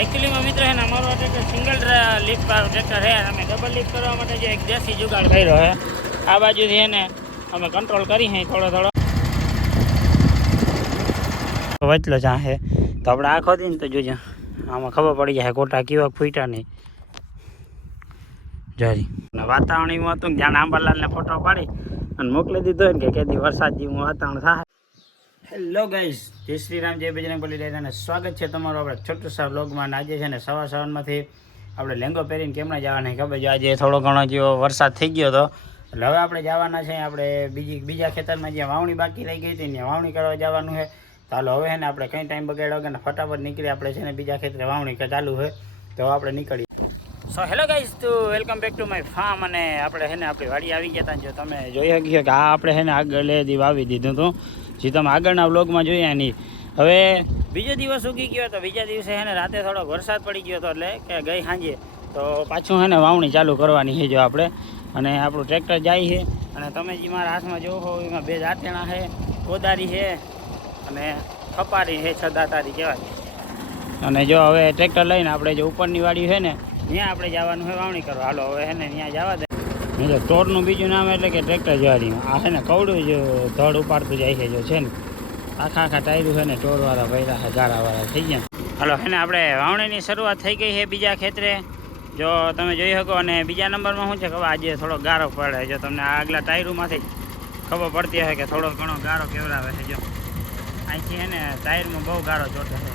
Actually में मित्र है ना हमारो ट्रैक्टर सिंगल लिफ्ट ट्रैक्टर है हमें डबल लिफ्ट करवा माटे जो एक देसी जुगाड़ कर्यो है आ बाजू थी ने हमें कंट्रोल करी है थोड़ा थोड़ा वचलो चाहे तो अपने आखो दी तो जो आम खबर पड़ी जाए कोटा केवा फूटा नहीं जारी वातावरण एवं हतुं ज्यां आंबालाल ने फोटो पाड़ी अने मोकली दीधो ने के वरसाद जेवुं वातावरण थाय। हेलो गाइस, जय श्री राम, जय बजरंगबली दादाने स्वागत है तमारो अपने छोटू सा व्लॉग में। आज है ने सवा सवारमांथी આપણે લેંગો પહેરીને કેમણા જવાના ખબર છે આજે થોડો ઘણો જેવો વરસાદ થઈ ગયો હતો એટલે હવે આપણે જવાના છે આપણે બીજા ખેતરમાં જ્યાં વાવણી બાકી રહી ગઈ હતી ત્યાં વાવણી કરવા જવાનું છે। ચાલો હવે છે ને આપણે કંઈ ટાઈમ બગાડ્યા વગર ફટાફટ નીકળી આપણે છે ને બીજા ખેતરે વાવણી ચાલુ છે તો આપણે નીકળીએ। સો હેલો ગાઈઝ, તો welcome back to my farm. અને આપણે છે ને આપણી વાડી આવી ગયા હતા, જો તમે જોઈ શકીએ કે આ આપણે છે ને આગળ દી વાવી દીધું હતું જે તમે આગળના વ્લોગમાં જોયા નહીં। હવે બીજો દિવસ ઉગી ગયો તો બીજા દિવસે છે ને રાતે થોડોક વરસાદ પડી ગયો હતો એટલે કે ગઈ સાંજે તો પાછું છે ને વાવણી ચાલુ કરવાની છે જો આપણે। અને આપણું ટ્રેક્ટર જાય છે અને તમે જે મારા હાથમાં જોવો હો એમાં બે દાંતેણા છે, કોદારી છે અને ખપારી છે, છદાતારી કહેવાય। અને જો હવે ટ્રેક્ટર લઈને આપણે જે ઉપરની વાડી છે ને ત્યાં આપણે જવાનું હોય વાવણી કરવા। હાલો હવે છે ને ત્યાં જવા દે। એટલે ટોરનું બીજું નામ એટલે કે ટ્રેક્ટર જવાડીમાં આ છે ને કવડું જ ધડ ઉપાડતું જાય છે જો છે ને આખા ટાયરું છે ને ટોરવાળા ભર્યા છે, ગારાવાળા થઈ ગયા। હાલો છે ને આપણે વાવણીની શરૂઆત થઈ ગઈ છે બીજા ખેતરે જો તમે જોઈ શકો। અને બીજા નંબરમાં શું છે ખબર આજે થોડો ગારો પડે જો તમને આગલા ટાયરુમાંથી ખબર પડતી હશે કે થોડો ઘણો ગારો કેવડાવે છે જો અહીંથી છે ને ટાયરમાં બહુ ગારો ચોટે છે,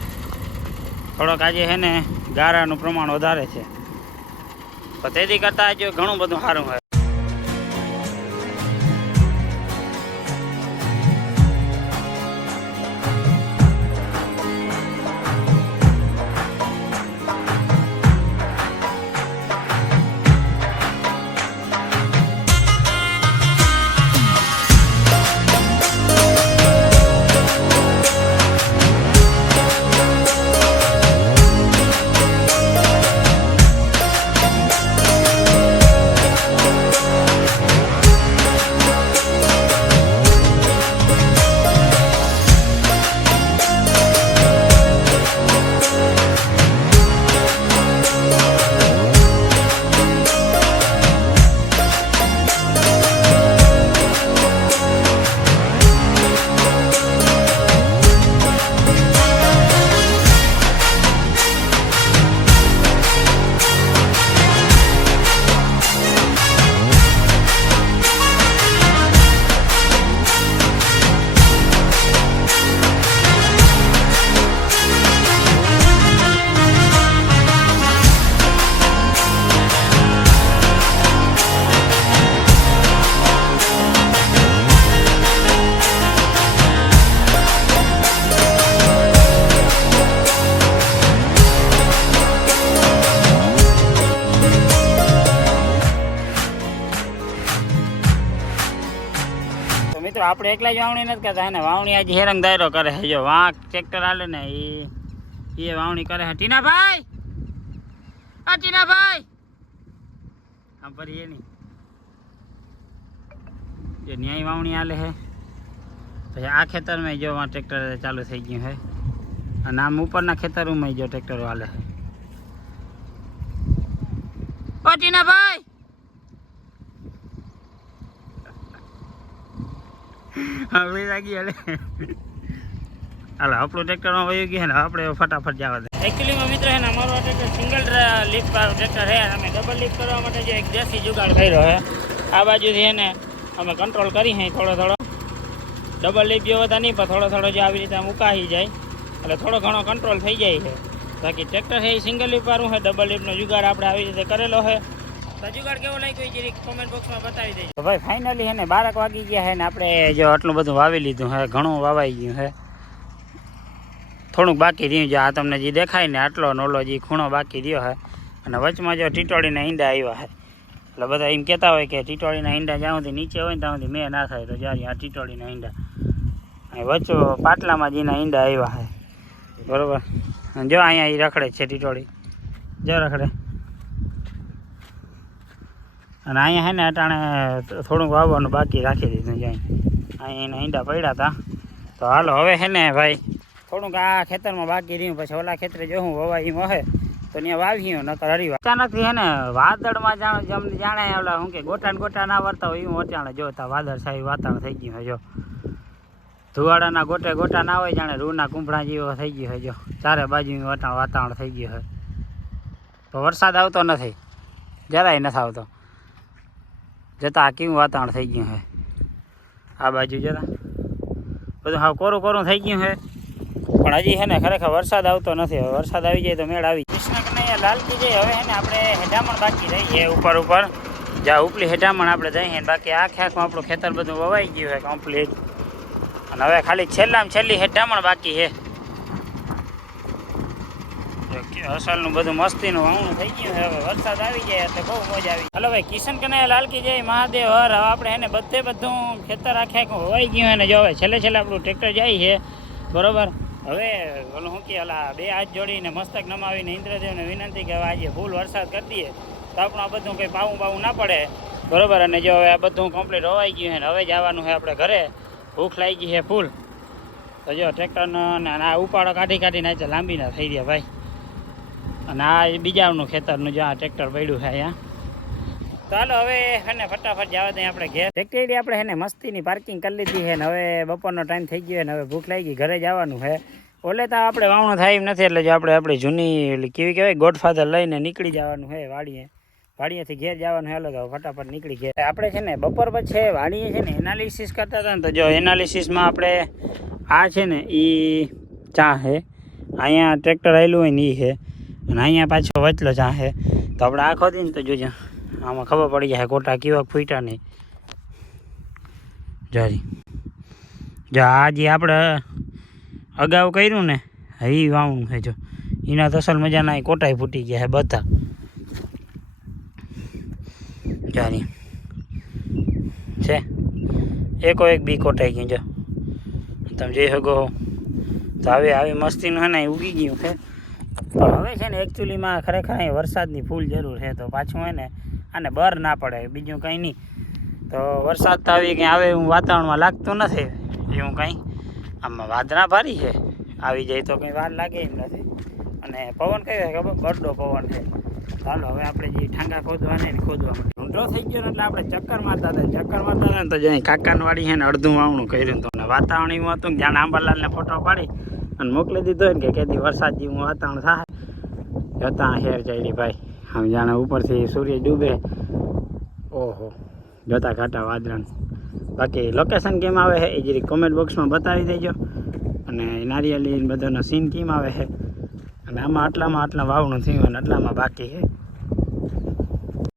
થોડોક આજે છે ને ગારાનું પ્રમાણ વધારે છે તો તેથી કરતાં આજે ઘણું બધું સારું હોય। મિત્રો આપણે એકલા જ વાવણી નથી કરતા ને વાવણી આજે હેરંગ દાયરો કરે છે જો વાંક ટ્રેક્ટર હાલે ને એ વાવણી કરે છે। ટીનાભાઈ, આ ટીનાભાઈ આમ ફરી એ નહીં જો ન્યાય વાવણી હાલે છે પછી આ ખેતરમાં જો ટ્રેક્ટર ચાલુ થઈ ગયું છે અને આમ ઉપરના ખેતરોમાં જો ટ્રેક્ટરો હાલે છે। ઓ ટીનાભાઈ હવે લાગી હાલે હાલો આપણું ટ્રેક્ટરમાં વયું ગયું ને આપણે ફટાફટ જવા દે। એકચ્યુઅલીમાં મિત્ર છે ને અમારો ટ્રેક્ટર સિંગલ લિફ્ટ ટ્રેક્ટર છે અમે ડબલ લિફ્ટ કરવા માટે જે એક દેશી જુગાડ કર્યો છે આ બાજુથી એને અમે કંટ્રોલ કરી છે થોડો થોડો ડબલ લિફ્ટ જેવો તો નહીં પણ થોડો જો આવી રીતે મુકાઈ જાય એટલે થોડો ઘણો કંટ્રોલ થઈ જાય છે। બાકી ટ્રેક્ટર છે એ સિંગલ લિફ્ટ વાળું છે, ડબલ લિફ્ટનો જુગાડ આપણે આવી રીતે કરેલો છે। જુગાડ કેવો લાગ્યો એ જરીક કોમેન્ટ બોક્સમાં બતાવી દેજો। તો ભાઈ ફાઇનલી છે ને 12 વાગી ગયા છે ને આપણે જો આટલું બધું વાવી લીધું છે, ઘણું વાવાઈ ગયું છે, થોડુંક બાકી રહ્યું છે। આ તમને જે દેખાય ને આટલો નોલો જે ખૂણો બાકી રહ્યો છે અને વચમાં જો ટીટોળીના ઈંડા આવ્યા છે એટલે બધા એમ કહેતા હોય કે ટીટોળીના ઈંડા જ્યાં સુધી નીચે હોય ને ત્યાં સુધી મેં ના થાય તો જ્યારે આ ટીટોળીના ઈંડા અહીં વચ્ચે પાટલામાં જેના ઈંડા આવ્યા છે બરાબર જો અહીંયા એ રખડે છે ટીટોળી જો રખડે અને અહીંયા છે ને અટાણે થોડુંક વાવવાનું બાકી રાખી દીધું જાય અહીંયા એના ઈંડા પડ્યા હતા તો હાલો હવે છે ને ભાઈ થોડુંક આ ખેતરમાં બાકી રહ્યું, પછી ઓલા ખેતરે જો હું વવાઈ હે તો ત્યાં વાવ્યું નકર હરીવા. અચાનકથી હે ને વાદળમાં જાણે ઓલા શું કે ગોટા ના વરતા હોય એવું અચાણે જોતા વાદળ સાહેબ વાતાવરણ થઈ ગયું હોય. જો ધુવાડાના ગોટા ના હોય જાણે રૂના કુંભળા જેવો થઈ ગયો હોય. જો ચારે બાજુ વાતાવરણ થઈ ગયું હોય, તો વરસાદ આવતો નથી, જરાય નથી આવતો. જતા કેવું વાતાવરણ થઈ ગયું હોય. આ બાજુ જતા બધું હાવ કોરું થઈ ગયું છે, પણ હજી છે ને ખરેખર વરસાદ આવતો નથી. હવે વરસાદ આવી જાય તો મેળ આવી. કૃષ્ણ કનૈયા લાલ કી જય. હવે છે ને આપણે હેઠામણ બાકી રહીએ ઉપર જ્યાં ઉપલી હેઠામણ આપણે જઈએ, બાકી આખે આખું આપણું ખેતર બધું વવાઈ ગયું છે કમ્પ્લીટ. અને હવે ખાલી છેલ્લી હેઠામણ બાકી છે. અસલનું બધું મસ્તીનું વાવણું થઈ ગયું છે. હવે વરસાદ આવી જાય એટલે બહુ મજા આવી. હલો ભાઈ, કિશન કનૈયા લાલ કી જય, મહાદેવ હર. હવે આપણે એને બધું ખેતર આખે આખું હોવાઈ ગયું છે ને જો હવે છેલ્લે આપણું ટ્રેક્ટર જાય છે, બરોબર. હવે ઓલું શું કે ઓલા બે હાથ જોડીને મસ્તક નમાવીને ઇન્દ્રદેવને વિનંતી કે હવે આજે ફૂલ વરસાદ કરી દઈએ તો આપણું આ બધું કંઈ પાવું ના પડે, બરોબર. અને જો હવે આ બધું કમ્પ્લીટ હોવાઈ ગયું છે ને હવે જવાનું છે આપણે ઘરે. ભૂખ લાગી ગઈ છે ફૂલ. તો જો ટ્રેક્ટરનો અને આ ઉપાડો કાઢીને આજે લાંબી ના થઈ રહ્યા ભાઈ. અને આ બીજાનું ખેતરનું જ્યાં ટ્રેક્ટર પડ્યું છે અહીંયા. ચાલો હવે એને ફટાફટ જવા દઈએ આપણે ઘેર. ટ્રેક્ટરી આપણે એને મસ્તીની પાર્કિંગ કરી લીધી છે ને હવે બપોરનો ટાઈમ થઈ ગયો ને હવે ભૂખ લાગી, ઘરે જવાનું છે. ઓલે તો આપણે વાવણું થાય એમ નથી, એટલે જો આપણે આપણી જૂની કેવી કહેવાય ગોડફાધર લઈને નીકળી જવાનું છે વાડીએથી ઘેર જવાનું છે. અલગ ફટાફટ નીકળી ગયા આપણે છે ને. બપોર પછી વાડીએ છે ને એનાલિસિસ કરતા હતા ને, તો જો એનાલિસિસમાં આપણે આ છે ને એ ચા છે, અહીંયા ટ્રેક્ટર આવેલું હોય ને એ છે, અને અહીંયા પાછો વચલો ચા છે. તો આપણે આખો દઈને તો જોજો આમાં ખબર પડી જાય ગોટા કેવા ફૂટ્યા નહીં. જારી જો આ જે આપણે અગાઉ કર્યું ને એ વાવણું છે. જો એના તો અસલ મજાના કોટાઈ ફૂટી ગયા છે બધા. જારી છે એક બી કોટાઈ ગયું. જો તમે જોઈ શકો. તો હવે આવી મસ્તીનું છે ને ઉગી ગયું છે. પણ હવે છે ને એકચ્યુઅલીમાં ખરેખર અહીં વરસાદની ફૂલ જરૂર છે, તો પાછું હોય ને આને બર ના પડે, બીજું કંઈ નહીં. તો વરસાદ તો આવી કંઈ આવે એવું વાતાવરણમાં લાગતું નથી એવું કંઈ. આમાં વાદળા ભારી છે, આવી જાય તો કંઈ વાર લાગે એમ નથી. અને પવન કયો છે ખબર? બરડો પવન છે. ચાલો હવે આપણે જે ઠાંગા ખોદવાને ખોદવા માટે ઊંડો થઈ ગયો ને એટલે આપણે ચક્કર મારતા ને તો જે કાકાનવાડી છે ને અડધું વાવણું કર્યું હતું. અને વાતાવરણ એવું હતું કે જાણે આંબાલાલને ફોટો પાડી અને મોકલી દીધો ને કે કેદી વરસાદ જેવું વાતાવરણ થાય. જતા હેર ચાલી ભાઈ, આમ જાણે ઉપરથી સૂર્ય ડૂબે. ઓહો, જોતા ઘાટા વાદળાનું. બાકી લોકેશન કેમ આવે છે એ જરી કોમેન્ટ બોક્સમાં બતાવી દેજો. અને નારિયેળી બધાનો સીન કેમ આવે છે, અને આમાં આટલા વાવણું થયું અને આટલામાં બાકી છે.